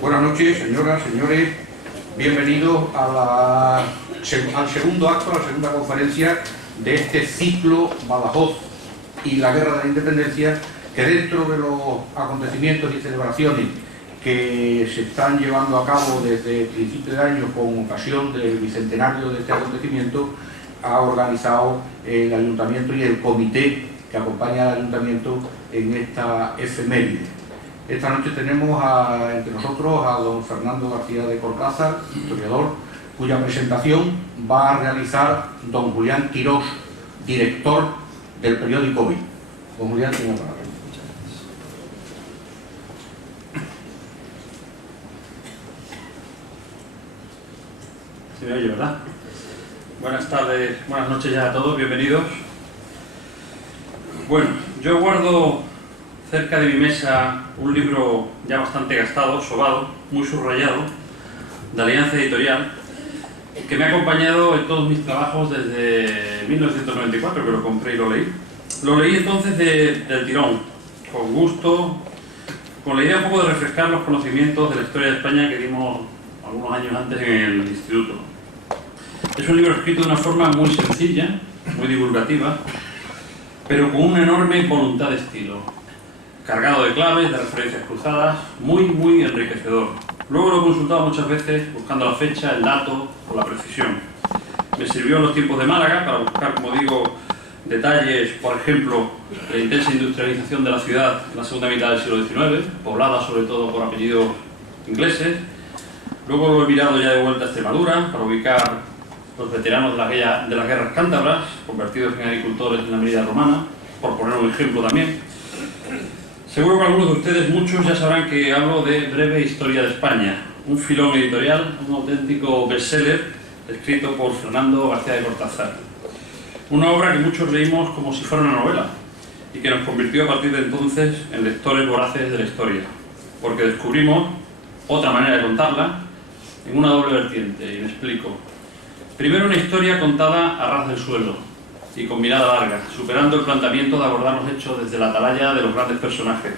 Buenas noches, señoras, señores. Bienvenidos al segundo acto, a la segunda conferencia de este ciclo Badajoz y la Guerra de la Independencia, que dentro de los acontecimientos y celebraciones que se están llevando a cabo desde el principio de año con ocasión del bicentenario de este acontecimiento, ha organizado el Ayuntamiento y el comité que acompaña al Ayuntamiento en esta efeméride. Esta noche tenemos entre nosotros a don Fernando García de Cortázar, historiador, cuya presentación va a realizar don Julián Quirós, director del periódico Hoy. Don Julián, tiene la palabra. Se me oye, ¿verdad? Buenas tardes, buenas noches ya a todos, bienvenidos. Bueno, yo guardo cerca de mi mesa un libro ya bastante gastado, sobado, muy subrayado, de Alianza Editorial, que me ha acompañado en todos mis trabajos desde 1994, que lo compré y lo leí. Lo leí entonces del tirón, con gusto, con la idea un poco de refrescar los conocimientos de la historia de España que dimos algunos años antes en el instituto. Es un libro escrito de una forma muy sencilla, muy divulgativa, pero con una enorme voluntad de estilo, cargado de claves, de referencias cruzadas, muy enriquecedor. Luego lo he consultado muchas veces buscando la fecha, el dato o la precisión. Me sirvió en los tiempos de Málaga para buscar, como digo, detalles, por ejemplo, la intensa industrialización de la ciudad en la segunda mitad del siglo XIX, poblada sobre todo por apellidos ingleses. Luego lo he mirado ya de vuelta a Extremadura para ubicar los veteranos de las guerras cántabras, convertidos en agricultores en la medida romana, por poner un ejemplo también. Seguro que algunos de ustedes, muchos, ya sabrán que hablo de Breve Historia de España, un filón editorial, un auténtico bestseller, escrito por Fernando García de Cortázar. Una obra que muchos leímos como si fuera una novela y que nos convirtió a partir de entonces en lectores voraces de la historia, porque descubrimos otra manera de contarla en una doble vertiente, y me explico. Primero, una historia contada a ras del suelo y con mirada larga, superando el planteamiento de abordar los hechos desde la atalaya de los grandes personajes,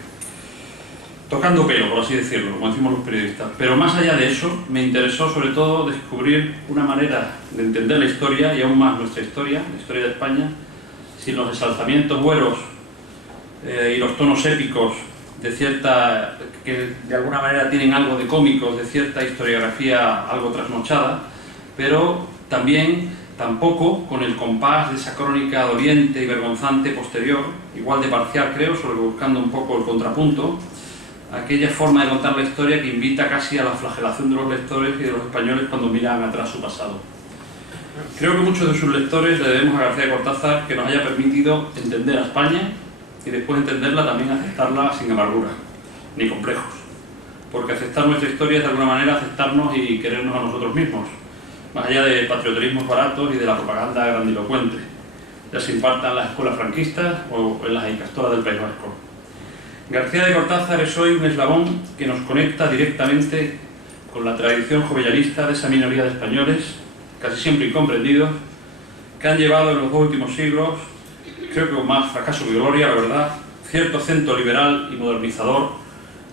tocando pelo, por así decirlo, como decimos los periodistas. Pero más allá de eso, me interesó sobre todo descubrir una manera de entender la historia, y aún más nuestra historia, la historia de España, sin los ensalzamientos güeros y los tonos épicos que de alguna manera tienen algo de cómicos, de cierta historiografía algo trasnochada, pero tampoco con el compás de esa crónica doliente y vergonzante posterior, igual de parcial creo, solo que buscando un poco el contrapunto, aquella forma de contar la historia que invita casi a la flagelación de los lectores y de los españoles cuando miran atrás su pasado. Creo que muchos de sus lectores le debemos a García de Cortázar que nos haya permitido entender a España y después entenderla también aceptarla sin amargura, ni complejos, porque aceptar nuestra historia es de alguna manera aceptarnos y querernos a nosotros mismos, más allá de patrioterismos baratos y de la propaganda grandilocuente, ya se imparta en las escuelas franquistas o en las icastolas del País Vasco. García de Cortázar es hoy un eslabón que nos conecta directamente con la tradición jovellanista de esa minoría de españoles, casi siempre incomprendidos, que han llevado en los dos últimos siglos, creo que con más fracaso que gloria, la verdad, cierto acento liberal y modernizador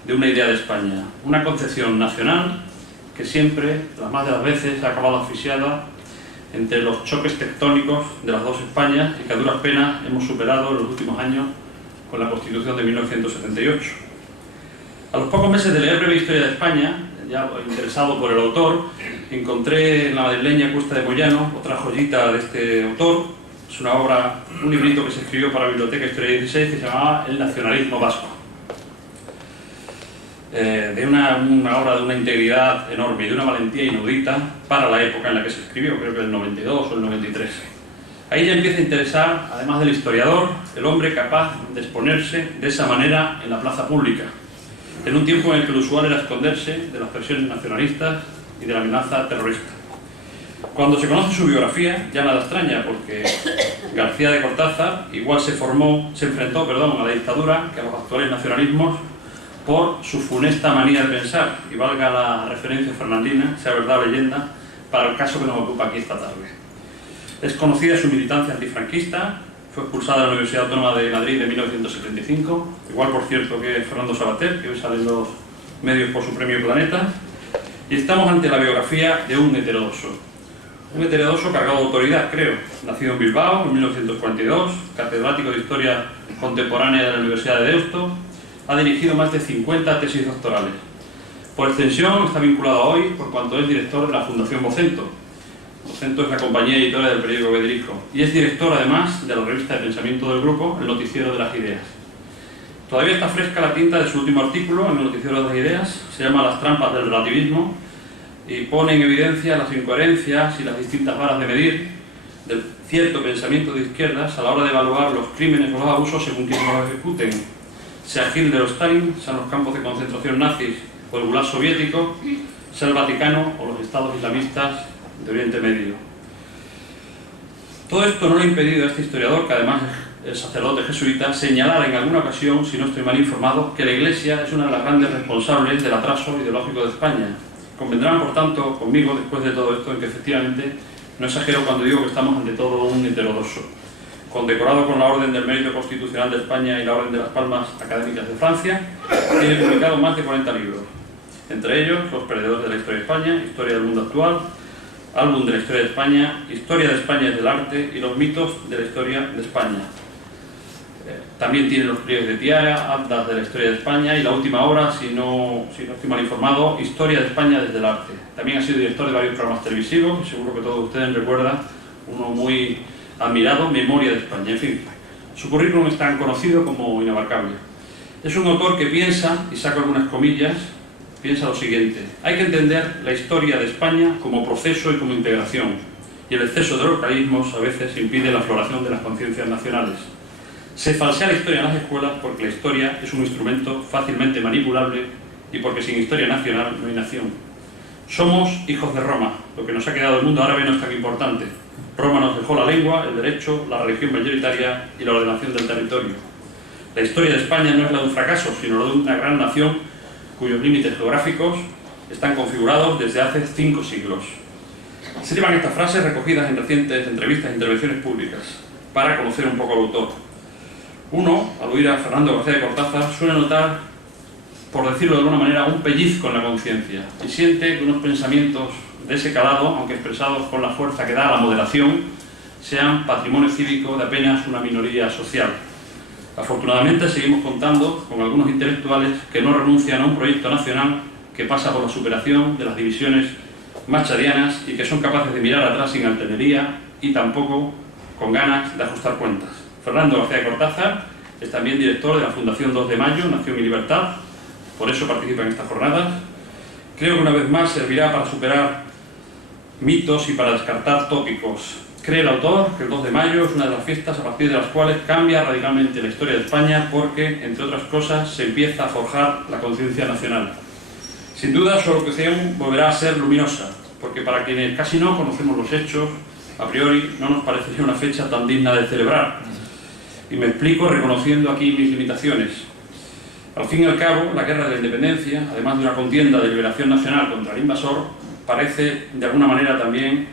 de una idea de España, una concepción nacional que siempre, las más de las veces, ha acabado asfixiada entre los choques tectónicos de las dos Españas y que a duras penas hemos superado en los últimos años con la Constitución de 1978. A los pocos meses de leer Breve Historia de España, ya interesado por el autor, encontré en la madrileña Cuesta de Moyano otra joyita de este autor. Es una obra, un librito que se escribió para la Biblioteca Historia 16 que se llamaba El nacionalismo vasco. De una obra de una integridad enorme y de una valentía inaudita para la época en la que se escribió, creo que el 92 o el 93. Ahí ya empieza a interesar, además del historiador, el hombre capaz de exponerse de esa manera en la plaza pública, en un tiempo en el que lo usual era esconderse de las presiones nacionalistas y de la amenaza terrorista. Cuando se conoce su biografía, ya nada extraña, porque García de Cortázar igual se enfrentó a la dictadura que a los actuales nacionalismos por su funesta manía de pensar, y valga la referencia fernandina, sea verdad o leyenda, para el caso que nos ocupa aquí esta tarde. Es conocida su militancia antifranquista, fue expulsada de la Universidad Autónoma de Madrid en 1975, igual por cierto que Fernando Sabater, que hoy sale en los medios por su premio Planeta, y estamos ante la biografía de un heterodoxo. Un heterodoxo cargado de autoridad, creo. Nacido en Bilbao en 1942, catedrático de Historia Contemporánea de la Universidad de Deusto, ha dirigido más de 50 tesis doctorales. Por extensión, está vinculado hoy por cuanto es director de la Fundación Vocento. Vocento es la compañía editora del periódico que dirijo, y es director además de la revista de pensamiento del grupo, El Noticiero de las Ideas. Todavía está fresca la tinta de su último artículo en El Noticiero de las Ideas, se llama Las trampas del relativismo, y pone en evidencia las incoherencias y las distintas varas de medir del cierto pensamiento de izquierdas a la hora de evaluar los crímenes o los abusos según quienes los ejecuten, sea Hitler o Stalin, sean los campos de concentración nazis o el Gulag soviético, sea el Vaticano o los estados islamistas de Oriente Medio. Todo esto no le ha impedido a este historiador, que además es sacerdote jesuita, señalar en alguna ocasión, si no estoy mal informado, que la Iglesia es una de las grandes responsables del atraso ideológico de España. Convendrán, por tanto, conmigo, después de todo esto, en que efectivamente no exagero cuando digo que estamos ante todo un heterodoxo, condecorado con la Orden del Mérito Constitucional de España y la Orden de las Palmas Académicas de Francia. Tiene publicado más de 40 libros, entre ellos Los Perdedores de la Historia de España, Historia del Mundo Actual, Álbum de la Historia de España, Historia de España desde el Arte y Los Mitos de la Historia de España. También tiene los pliegos de Tiara, Atlas de la Historia de España y la última obra, si no estoy mal informado, Historia de España desde el Arte. También ha sido director de varios programas televisivos, y seguro que todos ustedes recuerdan uno muy admirado, Memoria de España. En fin, su currículum es tan conocido como inabarcable. Es un autor que piensa, y saco algunas comillas, piensa lo siguiente: hay que entender la historia de España como proceso y como integración, y el exceso de localismos a veces impide la floración de las conciencias nacionales. Se falsea la historia en las escuelas porque la historia es un instrumento fácilmente manipulable y porque sin historia nacional no hay nación. Somos hijos de Roma, lo que nos ha quedado del mundo árabe no es tan importante. Roma nos dejó la lengua, el derecho, la religión mayoritaria y la ordenación del territorio. La historia de España no es la de un fracaso, sino la de una gran nación cuyos límites geográficos están configurados desde hace 5 siglos. Se llevan estas frases recogidas en recientes entrevistas e intervenciones públicas para conocer un poco al autor. Uno, al oír a Fernando García de Cortázar, suele notar, por decirlo de alguna manera, un pellizco en la conciencia y siente que unos pensamientos de ese calado, aunque expresados con la fuerza que da la moderación, sean patrimonio cívico de apenas una minoría social. Afortunadamente seguimos contando con algunos intelectuales que no renuncian a un proyecto nacional que pasa por la superación de las divisiones machadianas y que son capaces de mirar atrás sin altanería y tampoco con ganas de ajustar cuentas. Fernando García de Cortázar es también director de la Fundación 2 de Mayo, Nación y Libertad, por eso participa en estas jornadas. Creo que una vez más servirá para superar mitos y para descartar tópicos. Cree el autor que el 2 de mayo es una de las fiestas a partir de las cuales cambia radicalmente la historia de España porque, entre otras cosas, se empieza a forjar la conciencia nacional. Sin duda, su alocución volverá a ser luminosa, porque para quienes casi no conocemos los hechos, a priori no nos parecería una fecha tan digna de celebrar. Y me explico reconociendo aquí mis limitaciones. Al fin y al cabo, la guerra de la independencia, además de una contienda de liberación nacional contra el invasor, parece de alguna manera también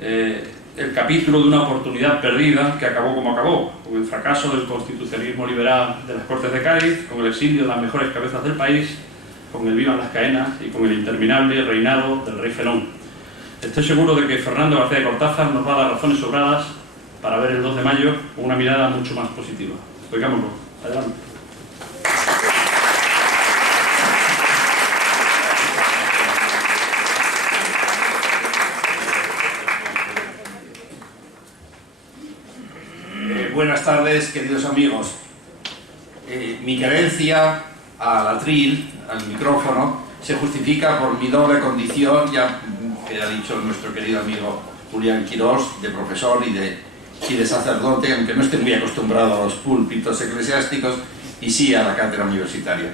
el capítulo de una oportunidad perdida que acabó como acabó, con el fracaso del constitucionalismo liberal de las Cortes de Cádiz, con el exilio de las mejores cabezas del país, con el vivan las caenas y con el interminable reinado del rey Felón. Estoy seguro de que Fernando García de Cortázar nos va a dar razones sobradas para ver el 2 de mayo con una mirada mucho más positiva. Oigámoslo. Adelante. Buenas tardes, queridos amigos. Mi querencia al atril, al micrófono, se justifica por mi doble condición, ya que ha dicho nuestro querido amigo Julián Quirós, de profesor y de sacerdote, aunque no esté muy acostumbrado a los púlpitos eclesiásticos y sí a la cátedra universitaria.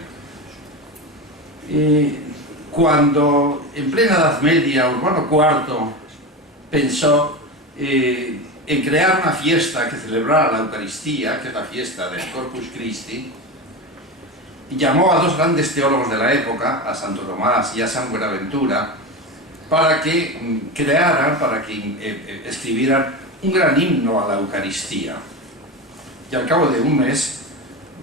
Cuando en plena Edad Media Urbano IV pensó en crear una fiesta que celebrara la Eucaristía, que es la fiesta del Corpus Christi, llamó a dos grandes teólogos de la época, a Santo Tomás y a San Buenaventura, para que crearan, para que escribieran un gran himno a la Eucaristía. Y al cabo de un mes,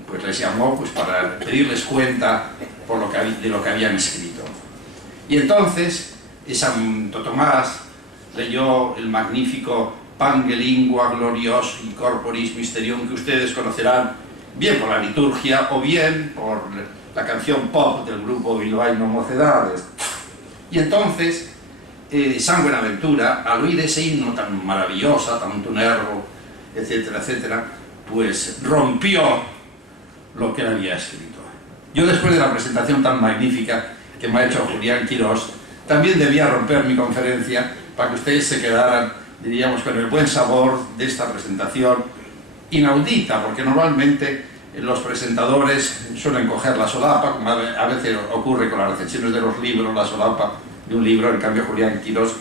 pues les llamó para pedirles cuenta de lo que habían escrito. Y entonces Santo Tomás leyó el magnífico Pange Lingua Gloriosi Corporis Mysterium, que ustedes conocerán bien por la liturgia o bien por la canción pop del grupo bilbaíno Mocedades. Y entonces San Buenaventura, al oír ese himno tan maravilloso, tan tunervo, etcétera, etcétera, pues rompió lo que él había escrito. Yo, después de la presentación tan magnífica que me ha hecho Julián Quirós, también debía romper mi conferencia para que ustedes se quedaran, diríamos, con el buen sabor de esta presentación inaudita, porque normalmente los presentadores suelen coger la solapa, como a veces ocurre con las recensiones de los libros, la solapa de un libro. En cambio, Julián Quirós,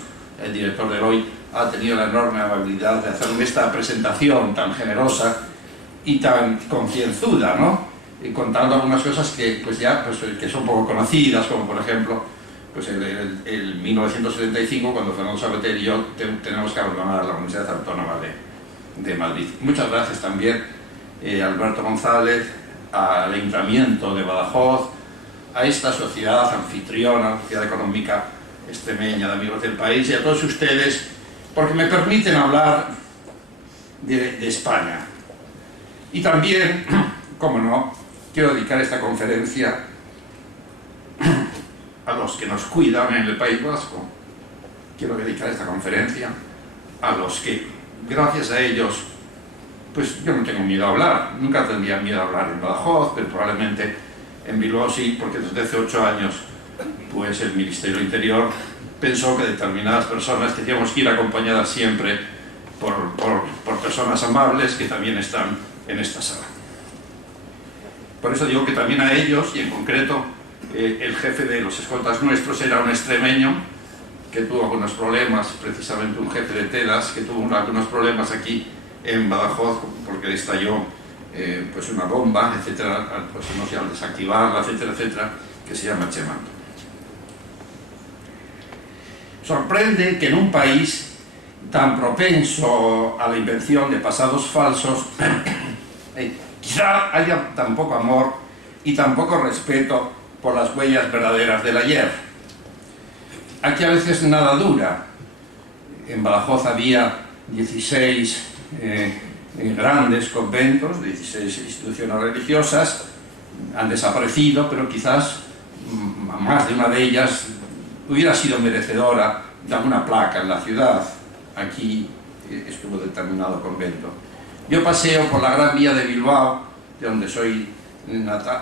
el director de hoy, ha tenido la enorme amabilidad de hacerme esta presentación tan generosa y tan concienzuda, ¿no? Y contando algunas cosas que, pues ya, pues, que son poco conocidas, como por ejemplo, pues el 1975, cuando Fernando Sabater y yo tenemos que abandonar la Universidad Autónoma de Madrid. Muchas gracias también a Alberto González, al Ayuntamiento de Badajoz, a esta sociedad anfitriona, Sociedad Económica Extremeña de Amigos del País, y a todos ustedes, porque me permiten hablar de España. Y también, como no, quiero dedicar esta conferencia a los que nos cuidan en el País Vasco. Quiero dedicar esta conferencia a los que, gracias a ellos, pues yo no tengo miedo a hablar. Nunca tendría miedo a hablar en Badajoz, pero probablemente en Bilbao sí, porque desde hace 8 años pues el Ministerio del Interior pensó que determinadas personas teníamos que ir acompañadas siempre por personas amables que también están en esta sala. Por eso digo que también a ellos, y en concreto el jefe de los escoltas nuestros era un extremeño que tuvo algunos problemas, precisamente un jefe de telas que tuvo algunos problemas aquí en Badajoz porque le estalló pues una bomba, etcétera, pues no sé, al desactivarla, etcétera, etcétera, que se llama Chemando. Sorprende que en un país tan propenso a la invención de pasados falsos quizá haya tan poco amor y tan poco respeto por las huellas verdaderas del ayer. Aquí a veces nada dura. En Badajoz había 16 grandes conventos, 16 instituciones religiosas, han desaparecido, pero quizás más de una de ellas hubiera sido merecedora de alguna placa en la ciudad. Aquí estuvo determinado convento. Yo paseo por la Gran Vía de Bilbao, de donde soy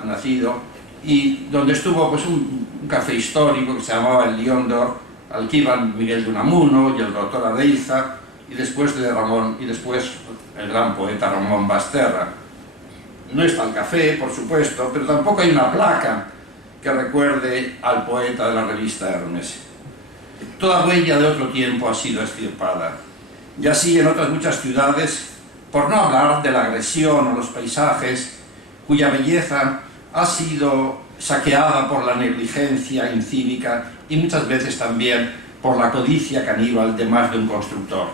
nacido, y donde estuvo pues un café histórico que se llamaba el Lion d'Or, al que iban Miguel de Unamuno y el doctor Areiza, y después el gran poeta Ramón Basterra. No está el café, por supuesto, pero tampoco hay una placa que recuerde al poeta de la revista Hermes. Toda huella de otro tiempo ha sido extirpada. Y así en otras muchas ciudades, por no hablar de la agresión a los paisajes, cuya belleza ha sido saqueada por la negligencia incívica y muchas veces también por la codicia caníbal de más de un constructor.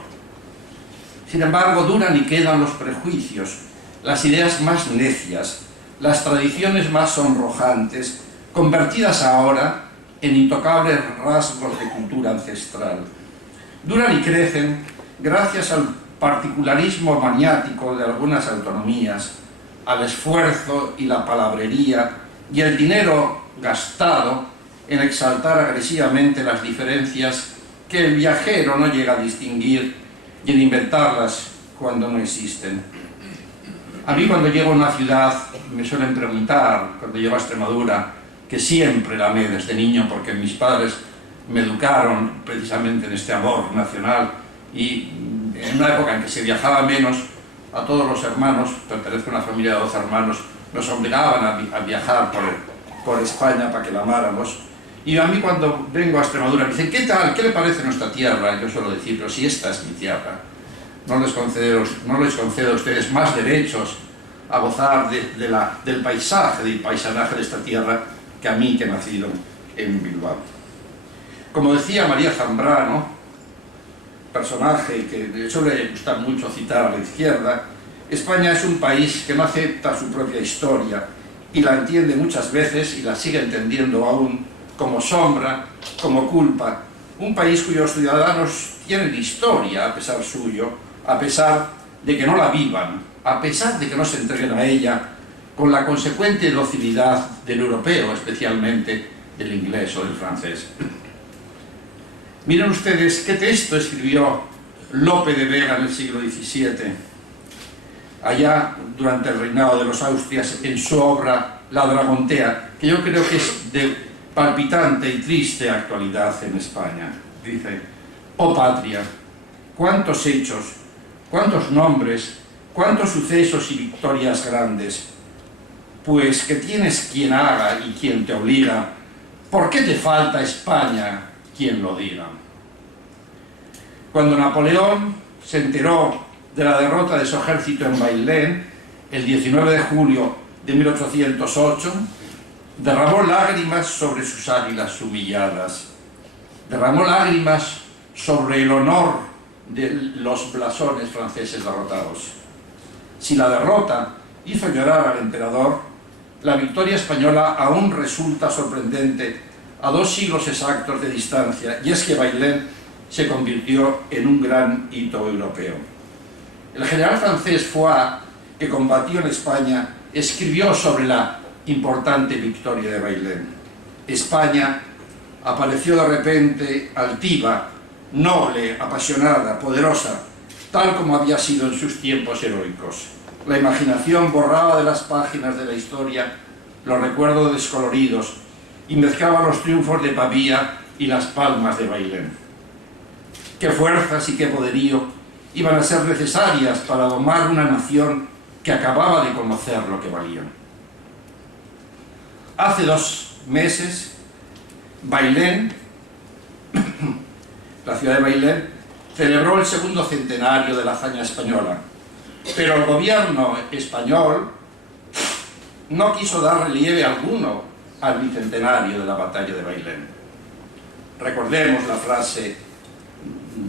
Sin embargo, duran y quedan los prejuicios, las ideas más necias, las tradiciones más sonrojantes, convertidas ahora en intocables rasgos de cultura ancestral. Duran y crecen gracias al particularismo maniático de algunas autonomías, al esfuerzo y la palabrería y el dinero gastado en exaltar agresivamente las diferencias que el viajero no llega a distinguir y en inventarlas cuando no existen. A mí, cuando llego a una ciudad, me suelen preguntar, cuando llego a Extremadura, que siempre la amé desde niño porque mis padres me educaron precisamente en este amor nacional, y en una época en que se viajaba menos, a todos los hermanos, pertenezco a una familia de 12 hermanos, nos obligaban a viajar por España para que la amáramos. Y a mí, cuando vengo a Extremadura, me dicen: ¿qué tal? ¿Qué le parece nuestra tierra? Yo suelo decir: pero si esta es mi tierra, no les concedo a ustedes más derechos a gozar del paisaje, del paisanaje de esta tierra, que a mí, que he nacido en Bilbao. Como decía María Zambrano, personaje que suele gustar mucho citar a la izquierda, España es un país que no acepta su propia historia y la entiende muchas veces y la sigue entendiendo aún como sombra, como culpa. Un país cuyos ciudadanos tienen historia a pesar suyo, a pesar de que no la vivan, a pesar de que no se entreguen a ella, con la consecuente docilidad del europeo, especialmente del inglés o del francés. Miren ustedes qué texto escribió Lope de Vega en el siglo XVII, allá durante el reinado de los Austrias, en su obra La Dragontea, que yo creo que es de palpitante y triste actualidad en España. Dice: oh patria, cuántos hechos, cuántos nombres, cuántos sucesos y victorias grandes, pues que tienes quien haga y quien te obliga, ¿por qué te falta España quien lo diga? Cuando Napoleón se enteró de la derrota de su ejército en Bailén, el 19 de julio de 1808, derramó lágrimas sobre sus águilas humilladas, derramó lágrimas sobre el honor de los blasones franceses derrotados. Si la derrota hizo llorar al emperador, la victoria española aún resulta sorprendente a 2 siglos exactos de distancia, y es que Bailén se convirtió en un gran hito europeo. El general francés Foix, que combatió en España, escribió sobre la importante victoria de Bailén. España apareció de repente altiva, noble, apasionada, poderosa, tal como había sido en sus tiempos heroicos. La imaginación borraba de las páginas de la historia los recuerdos descoloridos y mezclaba los triunfos de Pavía y las palmas de Bailén. Qué fuerzas y qué poderío iban a ser necesarias para domar una nación que acababa de conocer lo que valía. Hace 2 meses, Bailén, la ciudad de Bailén, celebró el 2.º centenario de la hazaña española, pero el gobierno español no quiso dar relieve alguno al bicentenario de la batalla de Bailén. Recordemos la frase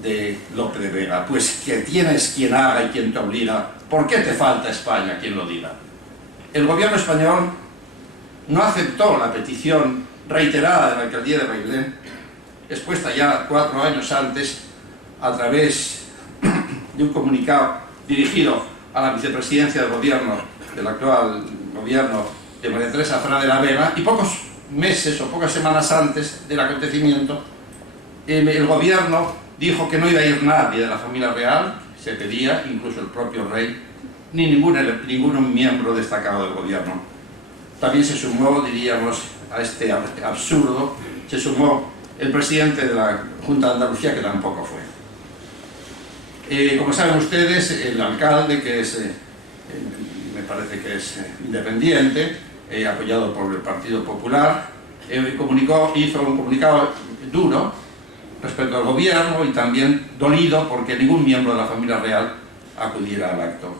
de Lope de Vega: pues que tienes quien haga y quien te obliga, ¿por qué te falta España quien lo diga? El gobierno español no aceptó la petición reiterada de la alcaldía de Bailén, expuesta ya 4 años antes a través de un comunicado dirigido a la vicepresidencia del gobierno, del actual gobierno de María Teresa Fernández de la Vega, y pocos meses o pocas semanas antes del acontecimiento, el gobierno dijo que no iba a ir nadie de la familia real, se pedía, incluso el propio rey, ni ningún miembro destacado del gobierno. También se sumó, diríamos, a este absurdo, se sumó el presidente de la Junta de Andalucía, que tampoco fue. Como saben ustedes, el alcalde, que es, me parece que es independiente, apoyado por el Partido Popular, hizo un comunicado duro respecto al gobierno y también dolido porque ningún miembro de la familia real acudiera al acto.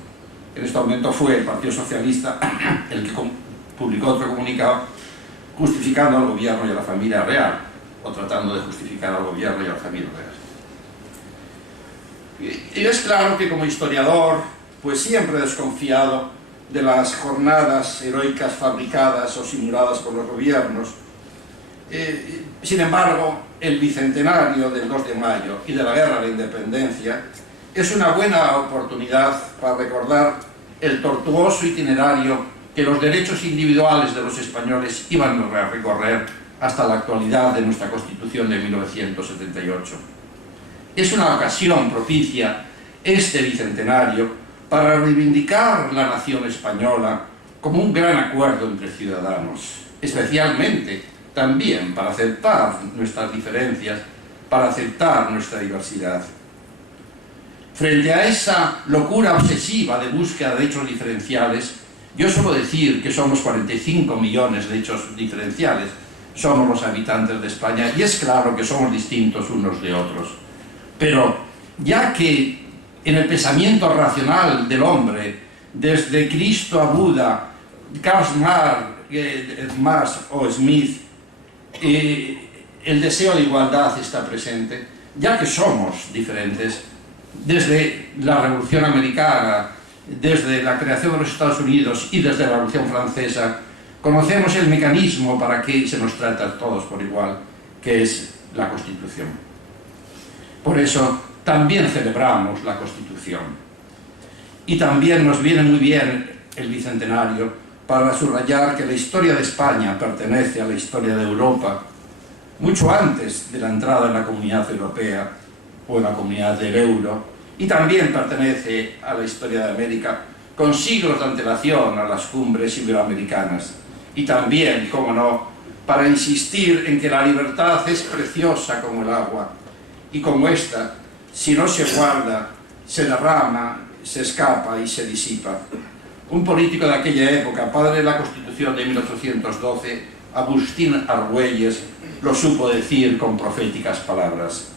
En este momento fue el Partido Socialista el que publicó otro comunicado justificando al gobierno y a la familia real, o tratando de justificar al gobierno y a la familia real. Y es claro que como historiador, pues siempre he desconfiado de las jornadas heroicas fabricadas o simuladas por los gobiernos. Sin embargo, el bicentenario del 2 de mayo y de la Guerra de la Independencia es una buena oportunidad para recordar el tortuoso itinerario que los derechos individuales de los españoles iban a recorrer hasta la actualidad de nuestra Constitución de 1978. Es una ocasión propicia este bicentenario para reivindicar la nación española como un gran acuerdo entre ciudadanos, especialmente también para aceptar nuestras diferencias, para aceptar nuestra diversidad. Frente a esa locura obsesiva de búsqueda de hechos diferenciales, yo suelo decir que somos 45 millones de hechos diferenciales, somos los habitantes de España, y es claro que somos distintos unos de otros. Pero ya que en el pensamiento racional del hombre, desde Cristo a Buda, Karl Marx o Smith, el deseo de igualdad está presente, ya que somos diferentes, desde la Revolución Americana, desde la creación de los Estados Unidos y desde la Revolución Francesa, Conocemos el mecanismo para que se nos trate a todos por igual, que es la Constitución. Por eso también celebramos la Constitución. Y también nos viene muy bien el Bicentenario para subrayar que la historia de España pertenece a la historia de Europa mucho antes de la entrada en la Comunidad Europea o en la Comunidad del Euro, y también pertenece a la historia de América con siglos de antelación a las cumbres iberoamericanas. Y también, cómo no, para insistir en que la libertad es preciosa como el agua, y como esta, si no se guarda, se derrama, se escapa y se disipa. Un político de aquella época, padre de la Constitución de 1812, Agustín Argüelles, lo supo decir con proféticas palabras.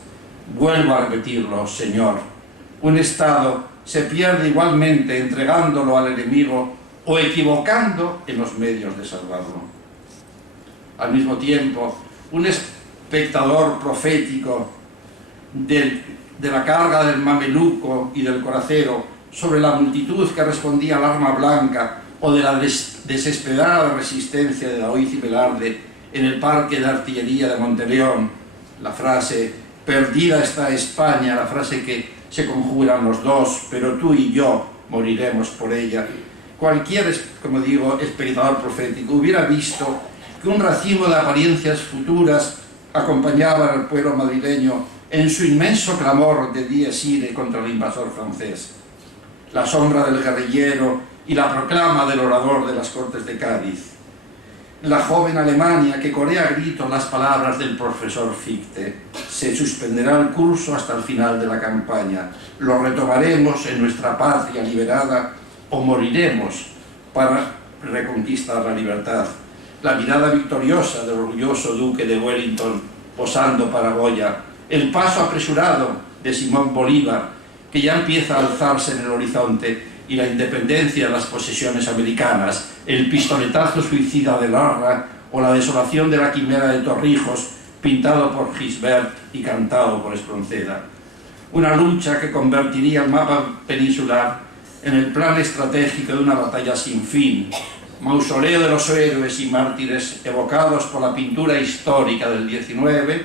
Vuelvo a repetirlo, Señor, un Estado se pierde igualmente entregándolo al enemigo o equivocando en los medios de salvarlo. Al mismo tiempo, un espectador profético de la carga del mameluco y del coracero sobre la multitud que respondía al arma blanca o de la desesperada resistencia de Daoiz y Velarde en el parque de artillería de Monteleón, la frase «perdida está España», la frase que se conjuran los dos, pero tú y yo moriremos por ella. Cualquier, como digo, espectador profético hubiera visto que un racimo de apariencias futuras acompañaba al pueblo madrileño en su inmenso clamor de dies irae contra el invasor francés. La sombra del guerrillero y la proclama del orador de las Cortes de Cádiz. La joven Alemania que corea a gritos las palabras del profesor Fichte. Se suspenderá el curso hasta el final de la campaña. Lo retomaremos en nuestra patria liberada o moriremos para reconquistar la libertad. La mirada victoriosa del orgulloso duque de Wellington posando para Goya. El paso apresurado de Simón Bolívar, que ya empieza a alzarse en el horizonte, y la independencia de las posesiones americanas, el pistoletazo suicida de Larra o la desolación de la quimera de Torrijos, pintado por Gisbert y cantado por Espronceda. Una lucha que convertiría el mapa peninsular en el plan estratégico de una batalla sin fin, mausoleo de los héroes y mártires evocados por la pintura histórica del XIX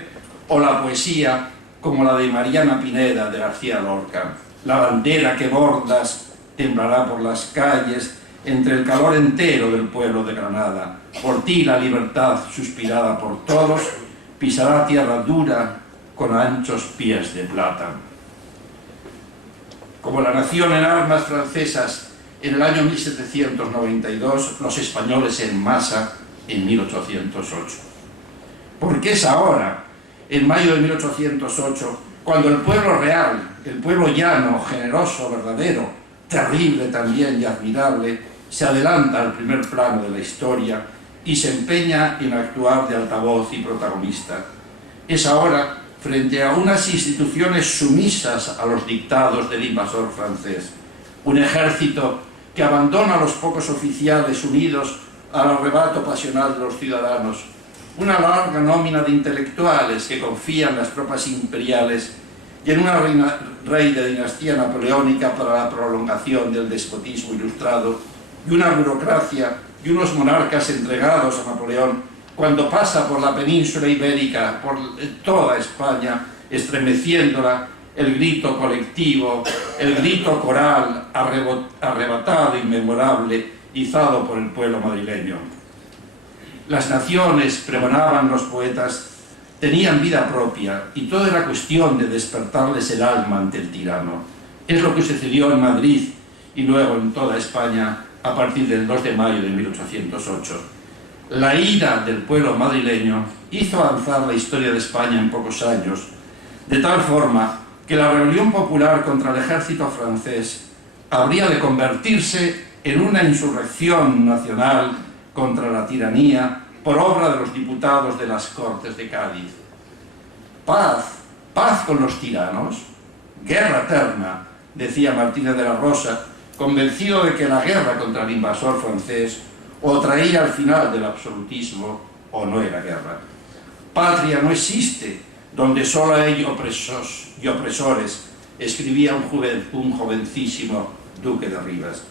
o la poesía como la de Mariana Pineda de García Lorca. La bandera que bordas temblará por las calles entre el calor entero del pueblo de Granada. Por ti la libertad, suspirada por todos, pisará tierra dura con anchos pies de plata. Como la nación en armas francesas en el año 1792, los españoles en masa en 1808. Porque es ahora, en mayo de 1808, cuando el pueblo real, el pueblo llano, generoso, verdadero, terrible también y admirable, se adelanta al primer plano de la historia y se empeña en actuar de altavoz y protagonista. Es ahora, frente a unas instituciones sumisas a los dictados del invasor francés, un ejército que abandona a los pocos oficiales unidos al arrebato pasional de los ciudadanos, una larga nómina de intelectuales que confían en las tropas imperiales y en una rey de dinastía napoleónica para la prolongación del despotismo ilustrado, y una burocracia y unos monarcas entregados a Napoleón, cuando pasa por la península ibérica, por toda España, estremeciéndola, el grito colectivo, el grito coral, arrebatado y memorable, izado por el pueblo madrileño. Las naciones, pregonaban los poetas, tenían vida propia y todo era cuestión de despertarles el alma ante el tirano. Es lo que sucedió en Madrid y luego en toda España a partir del 2 de mayo de 1808. La ira del pueblo madrileño hizo avanzar la historia de España en pocos años, de tal forma que la rebelión popular contra el ejército francés habría de convertirse en una insurrección nacional contra la tiranía por obra de los diputados de las Cortes de Cádiz. Paz, paz con los tiranos, guerra eterna, decía Martínez de la Rosa, convencido de que la guerra contra el invasor francés o traía al final del absolutismo o no era guerra. Patria no existe donde solo hay opresos y opresores, escribía un jovencísimo duque de Rivas.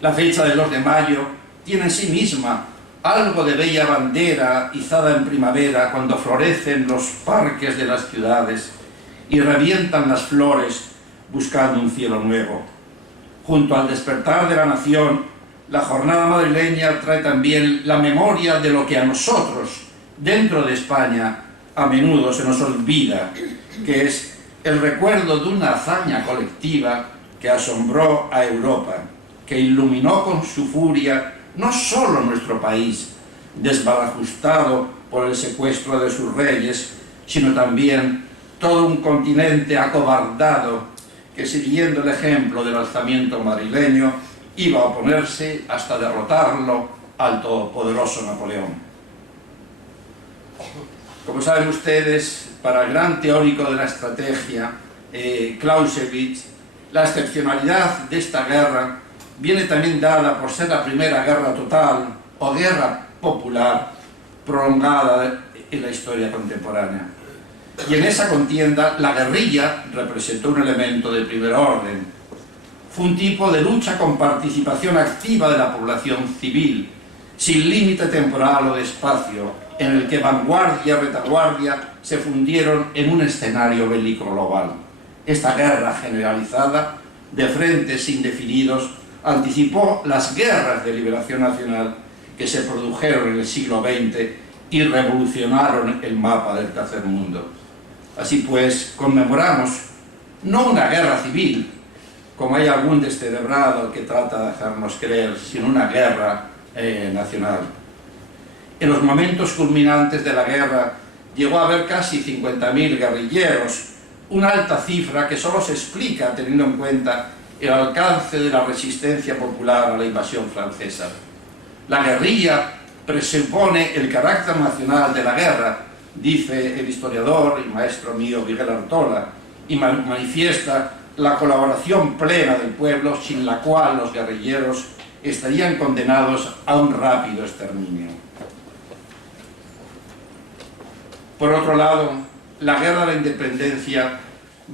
La fecha del 2 de mayo tiene en sí misma algo de bella bandera izada en primavera cuando florecen los parques de las ciudades y revientan las flores buscando un cielo nuevo. Junto al despertar de la nación, la jornada madrileña trae también la memoria de lo que a nosotros, dentro de España, a menudo se nos olvida, que es el recuerdo de una hazaña colectiva que asombró a Europa, que iluminó con su furia no solo nuestro país, desbarajustado por el secuestro de sus reyes, sino también todo un continente acobardado que, siguiendo el ejemplo del alzamiento madrileño, iba a oponerse hasta derrotarlo al todopoderoso Napoleón. Como saben ustedes, para el gran teórico de la estrategia, Clausewitz, la excepcionalidad de esta guerra viene también dada por ser la primera guerra total o guerra popular prolongada en la historia contemporánea. Y en esa contienda la guerrilla representó un elemento de primer orden. Fue un tipo de lucha con participación activa de la población civil, sin límite temporal o de espacio, en el que vanguardia y retaguardia se fundieron en un escenario bélico global. Esta guerra generalizada, de frentes indefinidos, anticipó las guerras de liberación nacional que se produjeron en el siglo XX y revolucionaron el mapa del tercer mundo. Así pues, conmemoramos no una guerra civil, como hay algún descerebrado que trata de hacernos creer, sino una guerra nacional. En los momentos culminantes de la guerra llegó a haber casi 50.000 guerrilleros, una alta cifra que solo se explica teniendo en cuenta el alcance de la resistencia popular a la invasión francesa. La guerrilla presupone el carácter nacional de la guerra, dice el historiador y maestro mío Miguel Artola, y manifiesta la colaboración plena del pueblo, sin la cual los guerrilleros estarían condenados a un rápido exterminio. Por otro lado, la guerra de la independencia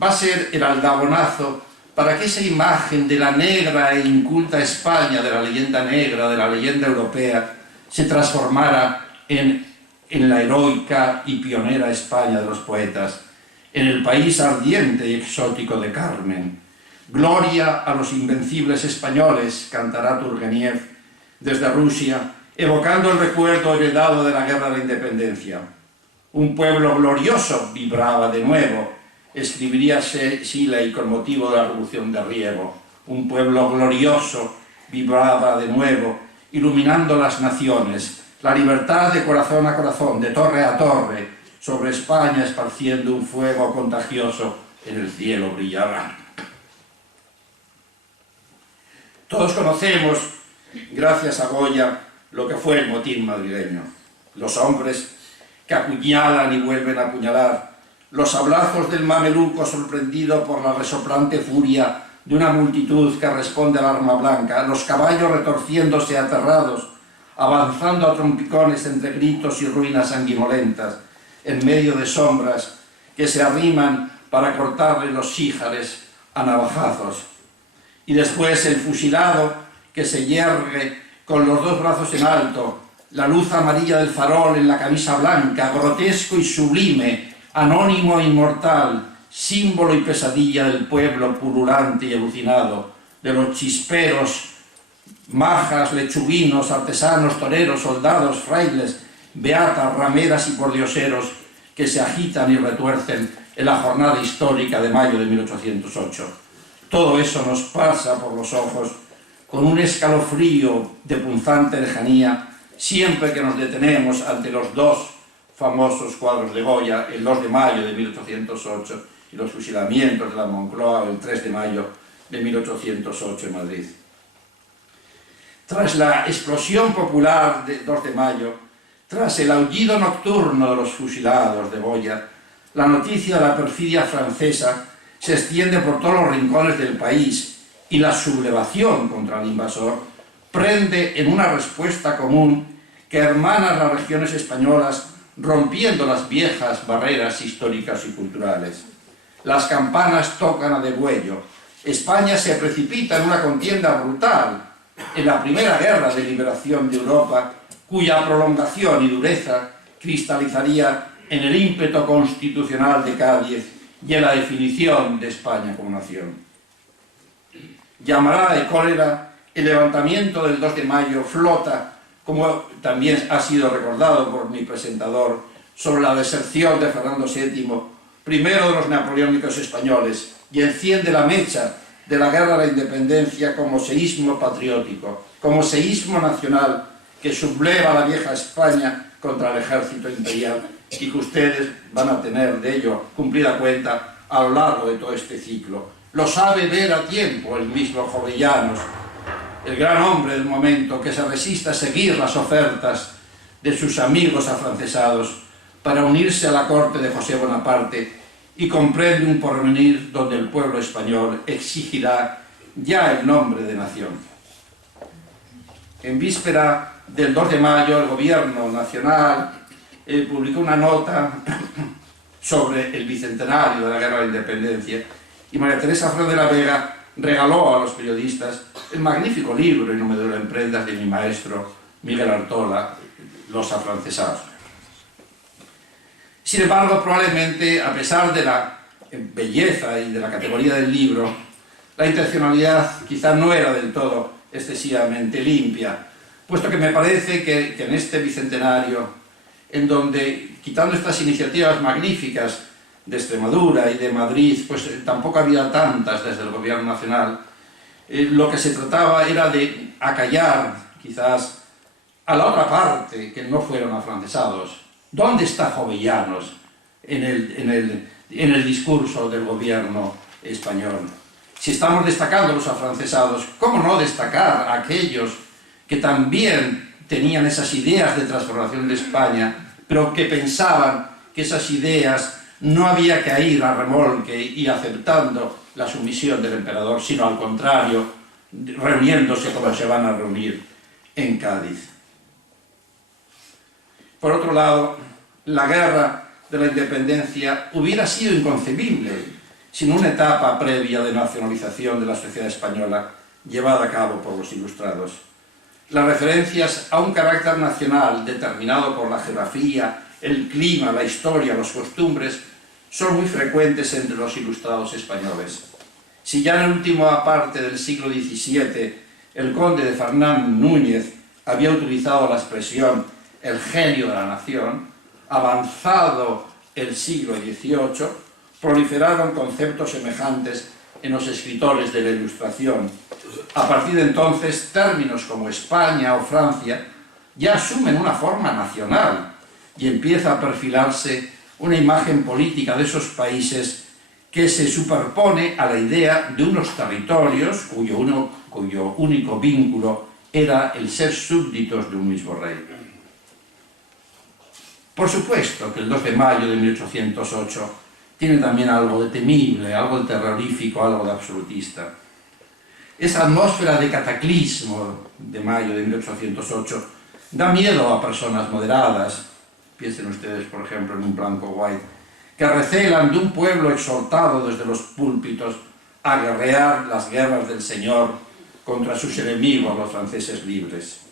va a ser el aldabonazo para que esa imagen de la negra e inculta España, de la leyenda negra, de la leyenda europea, se transformara en la heroica y pionera España de los poetas, en el país ardiente y exótico de Carmen. Gloria a los invencibles españoles, cantará Turgeniev desde Rusia, evocando el recuerdo heredado de la guerra de la independencia. Un pueblo glorioso vibraba de nuevo, escribiría Shelley con motivo de la Revolución de Riego. Un pueblo glorioso vibraba de nuevo, iluminando las naciones, la libertad de corazón a corazón, de torre a torre, sobre España esparciendo un fuego contagioso, en el cielo brillará. Todos conocemos, gracias a Goya, lo que fue el motín madrileño. Los hombres que apuñalan y vuelven a apuñalar, los abrazos del mameluco sorprendido por la resoplante furia de una multitud que responde al arma blanca, los caballos retorciéndose aterrados, avanzando a trompicones entre gritos y ruinas sanguinolentas, en medio de sombras que se arriman para cortarle los ijares a navajazos. Y después el fusilado que se yergue con los dos brazos en alto, la luz amarilla del farol en la camisa blanca, grotesco y sublime, anónimo e inmortal, símbolo y pesadilla del pueblo pululante y alucinado, de los chisperos, majas, lechuguinos, artesanos, toreros, soldados, frailes, beatas, rameras y pordioseros que se agitan y retuercen en la jornada histórica de mayo de 1808. Todo eso nos pasa por los ojos con un escalofrío de punzante lejanía siempre que nos detenemos ante los dos famosos cuadros de Goya, el 2 de mayo de 1808 y los fusilamientos de la Moncloa el 3 de mayo de 1808 en Madrid. Tras la explosión popular del 2 de mayo, tras el aullido nocturno de los fusilados de Goya, la noticia de la perfidia francesa se extiende por todos los rincones del país y la sublevación contra el invasor prende en una respuesta común que hermana las regiones españolas rompiendo las viejas barreras históricas y culturales. Las campanas tocan a degüello. España se precipita en una contienda brutal en la primera guerra de liberación de Europa, cuya prolongación y dureza cristalizaría en el ímpetu constitucional de Cádiz y en la definición de España como nación. Llamará de cólera el levantamiento del 2 de mayo flota, como también ha sido recordado por mi presentador, sobre la deserción de Fernando VII, primero de los napoleónicos españoles, y enciende la mecha de la guerra de la independencia como seísmo patriótico, como seísmo nacional que subleva a la vieja España contra el ejército imperial, y que ustedes van a tener de ello cumplida cuenta a lo largo de todo este ciclo. Lo sabe ver a tiempo el mismo Jovellanos, el gran hombre del momento, que se resiste a seguir las ofertas de sus amigos afrancesados para unirse a la corte de José Bonaparte, y comprende un porvenir donde el pueblo español exigirá ya el nombre de nación. En víspera del 2 de mayo, el Gobierno Nacional publicó una nota sobre el bicentenario de la Guerra de la Independencia, y María Teresa Fran de la Vega regaló a los periodistas el magnífico libro, y no me duelen prendas, de mi maestro Miguel Artola, Los afrancesados. Sin embargo, probablemente, a pesar de la belleza y de la categoría del libro, la intencionalidad quizá no era del todo excesivamente limpia, puesto que me parece que en este bicentenario, en donde, quitando estas iniciativas magníficas de Extremadura y de Madrid, pues tampoco había tantas desde el Gobierno Nacional, lo que se trataba era de acallar, quizás, a la otra parte que no fueron afrancesados. ¿Dónde está Jovellanos en el discurso del gobierno español? Si estamos destacando a los afrancesados, ¿cómo no destacar a aquellos que también tenían esas ideas de transformación de España, pero que pensaban que esas ideas no había que ir a remolque y aceptando la sumisión del emperador, sino al contrario, reuniéndose como se van a reunir en Cádiz? Por otro lado, la guerra de la independencia hubiera sido inconcebible sin una etapa previa de nacionalización de la sociedad española llevada a cabo por los ilustrados. Las referencias a un carácter nacional determinado por la geografía, el clima, la historia, las costumbres, son muy frecuentes entre los ilustrados españoles. Si ya en la última parte del siglo XVII el conde de Fernán Núñez había utilizado la expresión el genio de la nación, avanzado el siglo XVIII, proliferaron conceptos semejantes en los escritores de la Ilustración. A partir de entonces, términos como España o Francia ya asumen una forma nacional y empieza a perfilarse una imagen política de esos países que se superpone a la idea de unos territorios cuyo único vínculo era el ser súbditos de un mismo rey. Por supuesto que el 2 de mayo de 1808 tiene también algo de temible, algo de terrorífico, algo de absolutista. Esa atmósfera de cataclismo de mayo de 1808 da miedo a personas moderadas, piensen ustedes por ejemplo en un Blanco White, que recelan de un pueblo exhortado desde los púlpitos a guerrear las guerras del Señor contra sus enemigos, los franceses libres.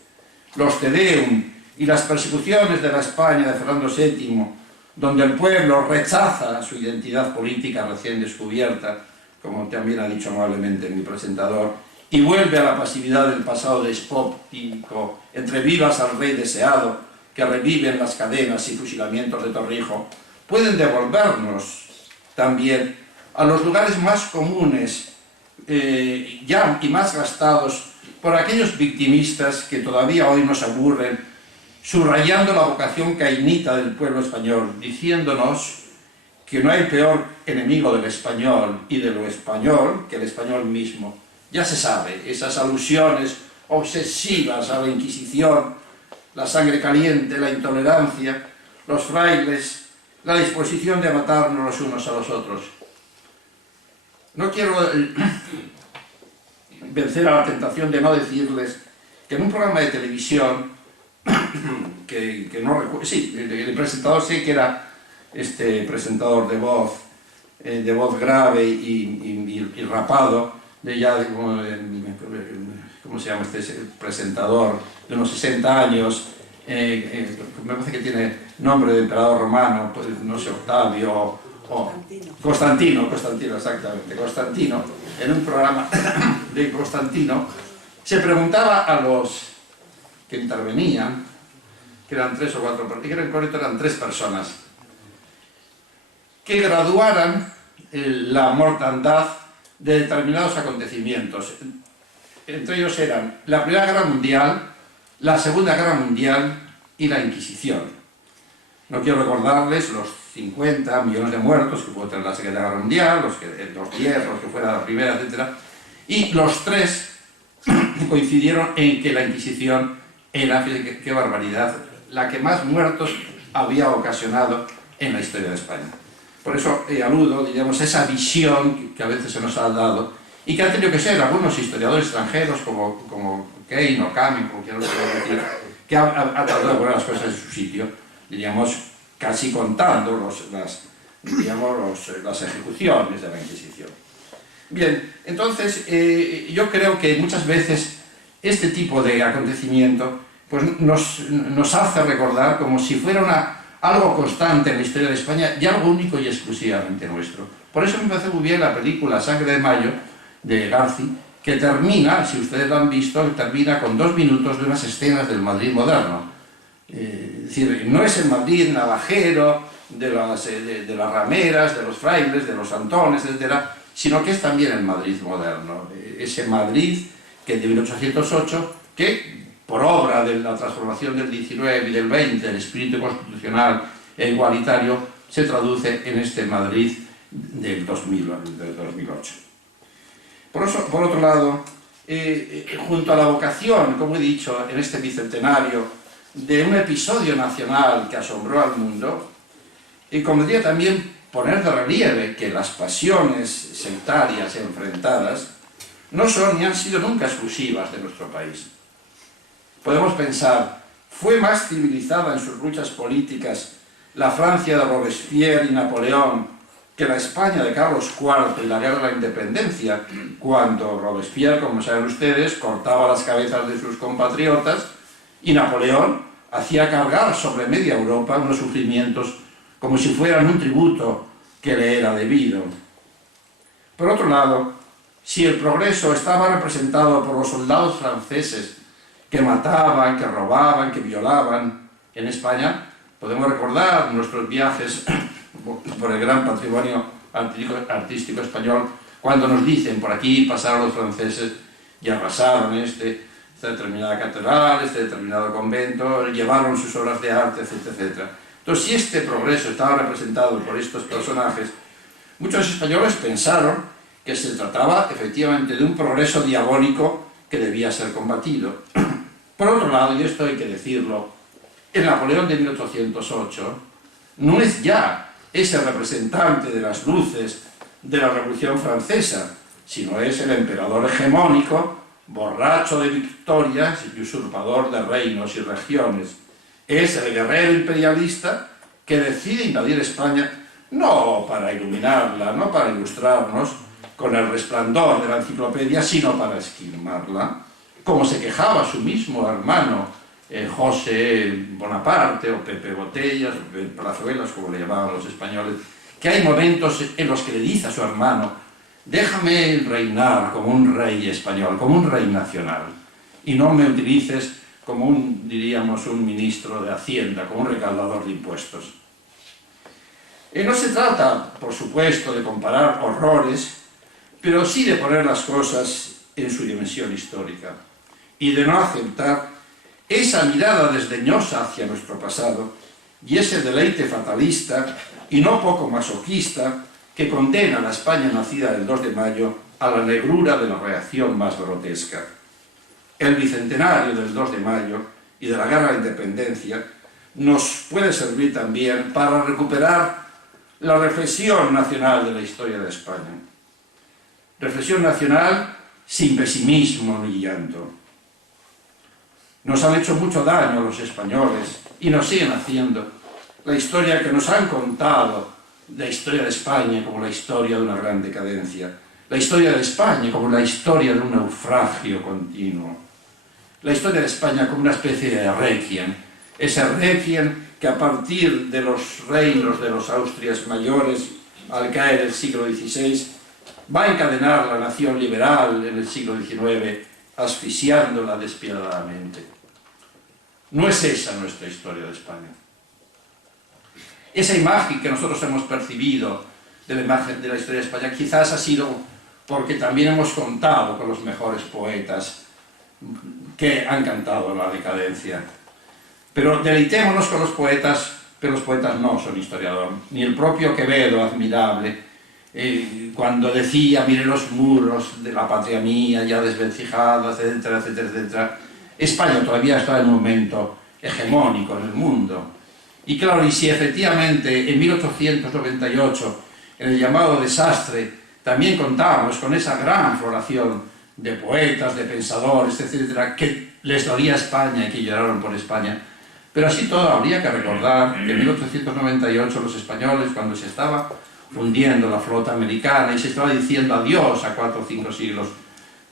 Los Te Deum y las persecuciones de la España de Fernando VII, donde el pueblo rechaza su identidad política recién descubierta, como también ha dicho amablemente mi presentador, y vuelve a la pasividad del pasado despótico, entre vivas al rey deseado, que reviven las cadenas y fusilamientos de Torrijos, pueden devolvernos también a los lugares más comunes ya y más gastados por aquellos victimistas que todavía hoy nos aburren, subrayando la vocación cainita del pueblo español, diciéndonos que no hay peor enemigo del español y de lo español que el español mismo. Ya se sabe, esas alusiones obsesivas a la Inquisición, la sangre caliente, la intolerancia, los frailes, la disposición de matarnos los unos a los otros. No quiero vencer a la tentación de no decirles que en un programa de televisión que no recuerdo, sí, el presentador sé que era este presentador de voz grave y rapado, ¿cómo se llama este presentador? De unos 60 años, me parece que tiene nombre de emperador romano, pues, no sé, Octavio o Constantino, exactamente, Constantino, en un programa de Constantino, se preguntaba a los que intervenían, que eran 3 o 4, eran 3 personas, que graduaran la mortandad de determinados acontecimientos. Entre ellos eran la Primera Guerra Mundial, la Segunda Guerra Mundial y la Inquisición. No quiero recordarles los 50 millones de muertos que pudo tener la Segunda Guerra Mundial, los 10, los que fuera la Primera, etc. Y los 3 coincidieron en que la Inquisición era, qué barbaridad, la que más muertos había ocasionado en la historia de España. Por eso aludo, diríamos, esa visión que a veces se nos ha dado y que han tenido que ser algunos historiadores extranjeros como Kane o Kamen, como quieran decir, que ha tratado de poner las cosas en su sitio, diríamos, casi contando las ejecuciones de la Inquisición. Bien, entonces yo creo que muchas veces este tipo de acontecimiento pues, nos hace recordar como si fuera algo constante en la historia de España y algo único y exclusivamente nuestro. Por eso me parece muy bien la película Sangre de Mayo, de Garci, que termina, si ustedes lo han visto, termina con 2 minutos de unas escenas del Madrid moderno. Es decir, no es el Madrid navajero, de las rameras, de los frailes, de los santones, etc., sino que es también el Madrid moderno. Ese Madrid que de 1808, que por obra de la transformación del 19 y del 20, el espíritu constitucional e igualitario, se traduce en este Madrid del 2008. Por otro lado, junto a la vocación, como he dicho, en este bicentenario, de un episodio nacional que asombró al mundo, convendría también poner de relieve que las pasiones sectarias y enfrentadas no son ni han sido nunca exclusivas de nuestro país. Podemos pensar, ¿fue más civilizada en sus luchas políticas la Francia de Robespierre y Napoleón que la España de Carlos IV y la Guerra de la Independencia, cuando Robespierre, como saben ustedes, cortaba las cabezas de sus compatriotas y Napoleón hacía cargar sobre media Europa unos sufrimientos como si fueran un tributo que le era debido? Por otro lado, si el progreso estaba representado por los soldados franceses que mataban, que robaban, que violaban en España, podemos recordar nuestros viajes por el gran patrimonio artístico español, cuando nos dicen, por aquí pasaron los franceses y arrasaron esta determinada catedral, este determinado convento, llevaron sus obras de arte, etc. Entonces, si este progreso estaba representado por estos personajes, muchos españoles pensaron que se trataba efectivamente de un progreso diabólico que debía ser combatido. Por otro lado, y esto hay que decirlo, el Napoleón de 1808 no es ya ese representante de las luces de la Revolución Francesa, sino es el emperador hegemónico, borracho de victorias y usurpador de reinos y regiones. Es el guerrero imperialista que decide invadir España no para iluminarla, no para ilustrarnos con el resplandor de la enciclopedia, sino para esquilmarla, como se quejaba su mismo hermano José Bonaparte o Pepe Botellas, o Pepe Plazuelas, como le llamaban los españoles, que hay momentos en los que le dice a su hermano: déjame reinar como un rey español, como un rey nacional, y no me utilices como diríamos, un ministro de Hacienda, como un recaudador de impuestos. No se trata, por supuesto, de comparar horrores, pero sí de poner las cosas en su dimensión histórica y de no aceptar esa mirada desdeñosa hacia nuestro pasado y ese deleite fatalista y no poco masoquista que condena a la España nacida del 2 de mayo a la negrura de la reacción más grotesca. El bicentenario del 2 de mayo y de la Guerra de la Independencia nos puede servir también para recuperar la reflexión nacional de la historia de España. Reflexión nacional sin pesimismo ni llanto. Nos han hecho mucho daño a los españoles y nos siguen haciendo la historia que nos han contado, la historia de España como la historia de una gran decadencia. la historia de España como la historia de un naufragio continuo, la historia de España como una especie de requiem, ese requiem que a partir de los reinos de los Austrias mayores, al caer el siglo XVI, va a encadenar la nación liberal en el siglo XIX, asfixiándola despiadadamente. No es esa nuestra historia de España. Esa imagen que nosotros hemos percibido de la imagen de la historia de España quizás ha sido porque también hemos contado con los mejores poetas que han cantado la decadencia. Pero deleitémonos con los poetas, pero los poetas no son historiadores. Ni el propio Quevedo, admirable, cuando decía, mire los muros de la patria mía ya desvencijada, etcétera, etcétera, etcétera. España todavía está en un momento hegemónico en el mundo. Y claro, y si efectivamente en 1898, en el llamado desastre, también contábamos con esa gran floración de poetas, de pensadores, etcétera, que les dolía España y que lloraron por España. Pero así todo habría que recordar que en 1898 los españoles, cuando se estaba hundiendo la flota americana y se estaba diciendo adiós a 4 o 5 siglos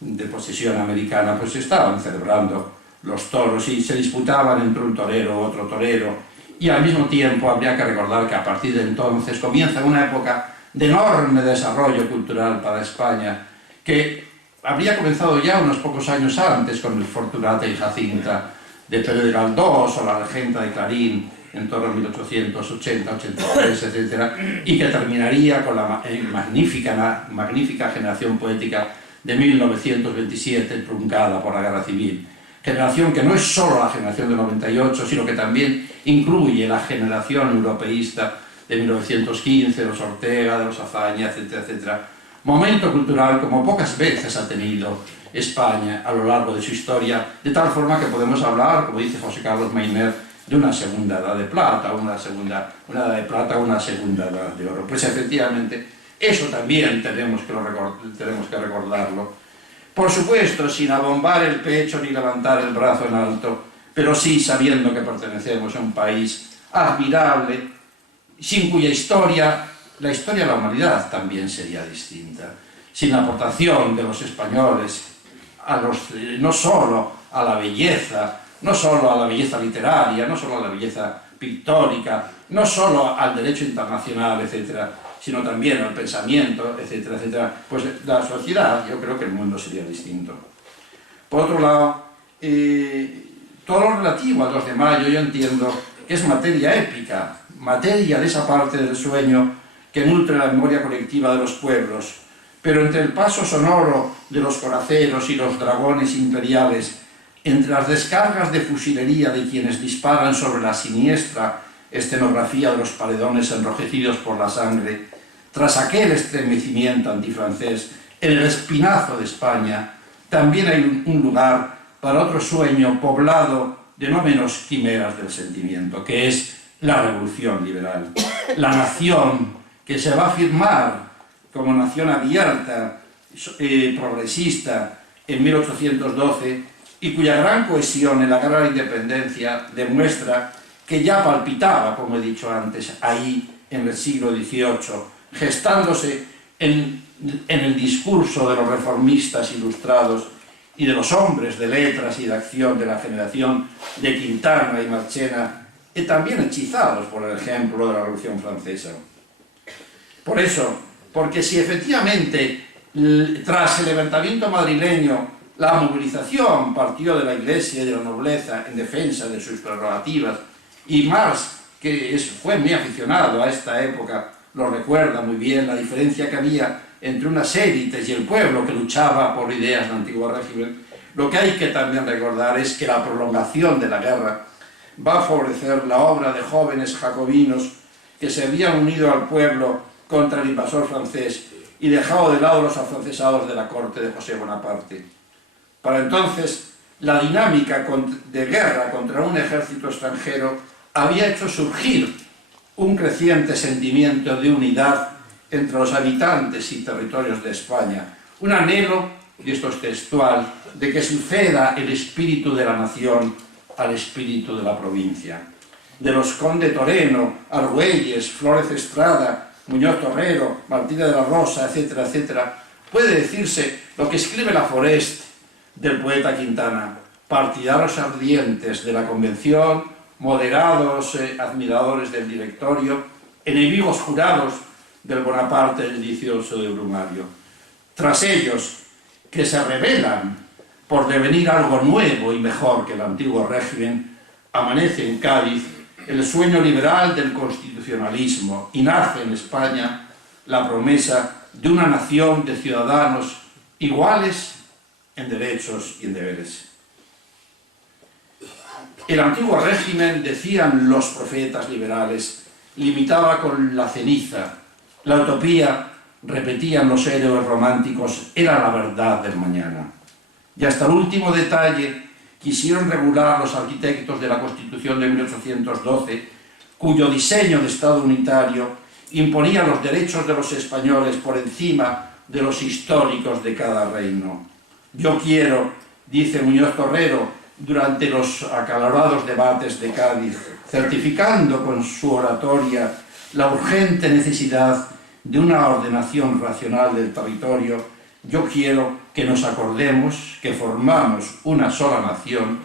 de posesión americana, pues se estaban celebrando los toros y se disputaban entre un torero u otro torero. Y al mismo tiempo habría que recordar que a partir de entonces comienza una época de enorme desarrollo cultural para España, que habría comenzado ya unos pocos años antes con el Fortunata y Jacinta de Pedro de Galdós o la Regenta de Clarín en torno a 1880, 83, etc. Y que terminaría con la magnífica generación poética de 1927, truncada por la Guerra Civil. Generación que no es solo la generación del 98, sino que también incluye la generación europeísta de 1915, de los Ortega, de los Azaña, etcétera, etcétera. Momento cultural como pocas veces ha tenido España a lo largo de su historia, de tal forma que podemos hablar, como dice José Carlos Mayner, de una segunda edad de plata, una edad de plata, una segunda edad de oro. Pues efectivamente, eso también tenemos que recordarlo. Por supuesto, sin abombar el pecho ni levantar el brazo en alto, pero sí sabiendo que pertenecemos a un país admirable, sin cuya historia, la historia de la humanidad también sería distinta. Sin la aportación de los españoles, no solo a la belleza, no solo a la belleza literaria, no solo a la belleza pictórica, no solo al derecho internacional, etcétera, sino también al pensamiento, etcétera, etcétera, pues la sociedad, yo creo que el mundo sería distinto. Por otro lado, todo lo relativo al 2 de mayo yo entiendo que es materia épica, materia de esa parte del sueño que nutre la memoria colectiva de los pueblos, pero entre el paso sonoro de los coraceros y los dragones imperiales, entre las descargas de fusilería de quienes disparan sobre la siniestra escenografía de los paredones enrojecidos por la sangre, tras aquel estremecimiento antifrancés, en el espinazo de España, también hay un lugar para otro sueño poblado de no menos quimeras del sentimiento, que es la revolución liberal. La nación que se va a afirmar como nación abierta, progresista, en 1812, y cuya gran cohesión en la guerra de la independencia demuestra que ya palpitaba, como he dicho antes, ahí en el siglo XVIII, gestándose en el discurso de los reformistas ilustrados y de los hombres de letras y de acción de la generación de Quintana y Marchena, y también hechizados por el ejemplo de la Revolución Francesa. Por eso, porque si efectivamente, tras el levantamiento madrileño, la movilización partió de la Iglesia y de la nobleza en defensa de sus prerrogativas, y Marx, que fue muy aficionado a esta época, lo recuerda muy bien, la diferencia que había entre unas élites y el pueblo que luchaba por ideas del antiguo régimen, lo que hay que también recordar es que la prolongación de la guerra va a favorecer la obra de jóvenes jacobinos que se habían unido al pueblo contra el invasor francés y dejado de lado los afrancesados de la corte de José Bonaparte. Para entonces, la dinámica de guerra contra un ejército extranjero había hecho surgir un creciente sentimiento de unidad entre los habitantes y territorios de España, un anhelo, y esto es textual, de que suceda el espíritu de la nación al espíritu de la provincia. De los Conde Toreno, Argüelles, Flórez Estrada, Muñoz Torrero, Martínez de la Rosa, etcétera, etcétera, puede decirse lo que escribe La Forest del poeta Quintana: partidarios ardientes de la Convención, moderados admiradores del Directorio, enemigos jurados del Bonaparte del 18 de Brumario. Tras ellos, que se rebelan por devenir algo nuevo y mejor que el antiguo régimen, amanece en Cádiz el sueño liberal del constitucionalismo y nace en España la promesa de una nación de ciudadanos iguales en derechos y en deberes. El antiguo régimen, decían los profetas liberales, limitaba con la ceniza. La utopía, repetían los héroes románticos, era la verdad del mañana. Y hasta el último detalle quisieron regular los arquitectos de la Constitución de 1812, cuyo diseño de Estado unitario imponía los derechos de los españoles por encima de los históricos de cada reino. Yo quiero, dice Muñoz Torrero, durante los acalorados debates de Cádiz, certificando con su oratoria la urgente necesidad de una ordenación racional del territorio, yo quiero que nos acordemos que formamos una sola nación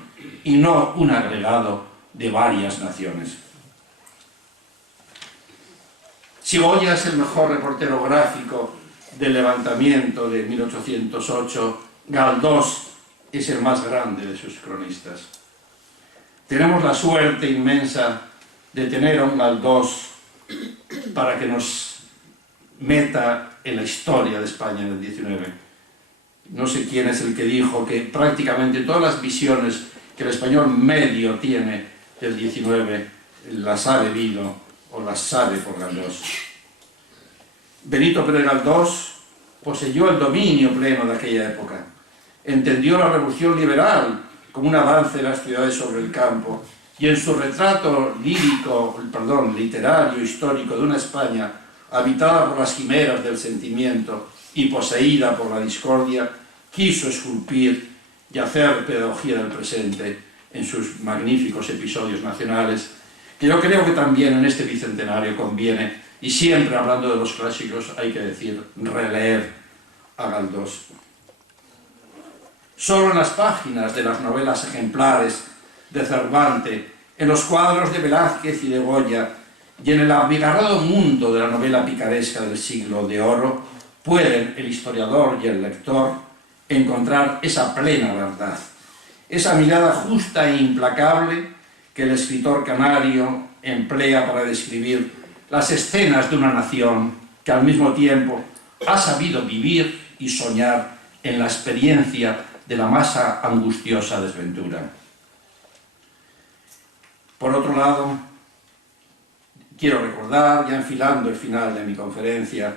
y no un agregado de varias naciones. Si Goya es el mejor reportero gráfico del levantamiento de 1808, Galdós es el más grande de sus cronistas. Tenemos la suerte inmensa de tener a un Galdós para que nos meta en la historia de España en el 19. No sé quién es el que dijo que prácticamente todas las visiones que el español medio tiene del 19 las ha bebido o las sabe por Galdós. Benito Pérez Galdós poseyó el dominio pleno de aquella época. Entendió la revolución liberal como un avance de las ciudades sobre el campo, y en su retrato literario, histórico de una España habitada por las quimeras del sentimiento y poseída por la discordia, quiso esculpir y hacer pedagogía del presente en sus magníficos episodios nacionales, que yo creo que también en este bicentenario conviene, y siempre hablando de los clásicos hay que decir, releer a Galdós. Solo en las páginas de las novelas ejemplares de Cervantes, en los cuadros de Velázquez y de Goya, y en el abigarrado mundo de la novela picaresca del siglo de oro, pueden el historiador y el lector encontrar esa plena verdad, esa mirada justa e implacable que el escritor canario emplea para describir las escenas de una nación que al mismo tiempo ha sabido vivir y soñar en la experiencia de la más angustiosa desventura. Por otro lado, quiero recordar, ya enfilando el final de mi conferencia,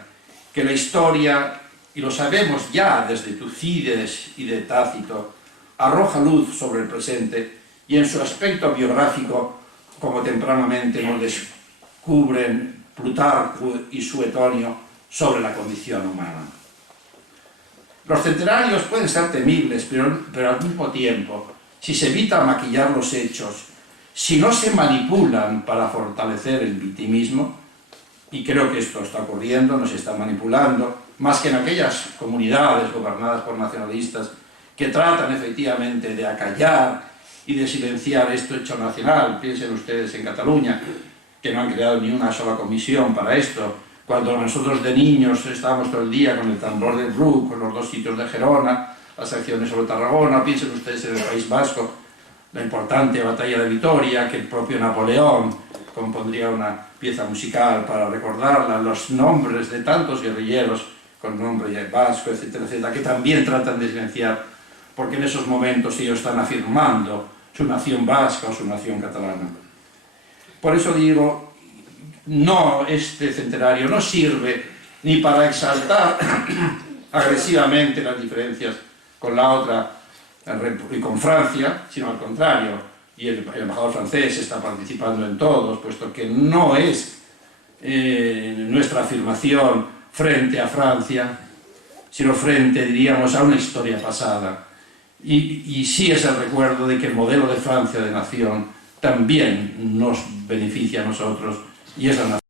que la historia, y lo sabemos ya desde Tucídides y de Tácito, arroja luz sobre el presente y en su aspecto biográfico, como tempranamente nos descubren Plutarco y Suetonio, sobre la condición humana. Los centenarios pueden ser temibles, pero al mismo tiempo, si se evita maquillar los hechos, si no se manipulan para fortalecer el victimismo, y creo que esto está ocurriendo, nos está manipulando, más que en aquellas comunidades gobernadas por nacionalistas que tratan efectivamente de acallar y de silenciar este hecho nacional. Piensen ustedes en Cataluña, que no han creado ni una sola comisión para esto, cuando nosotros de niños estábamos todo el día con el tambor del Bruc, con los dos sitios de Gerona, las acciones sobre Tarragona. Piensen ustedes en el País Vasco, la importante batalla de Vitoria, que el propio Napoleón compondría una pieza musical para recordarla, los nombres de tantos guerrilleros con nombre vasco, etcétera, etcétera, que también tratan de silenciar, porque en esos momentos ellos están afirmando su nación vasca o su nación catalana. Por eso digo, no, este centenario no sirve ni para exaltar agresivamente las diferencias con la otra y con Francia, sino al contrario, y el embajador francés está participando en todos, puesto que no es nuestra afirmación frente a Francia, sino frente, diríamos, a una historia pasada. Y sí es el recuerdo de que el modelo de Francia de nación también nos beneficia a nosotros, y es la nación.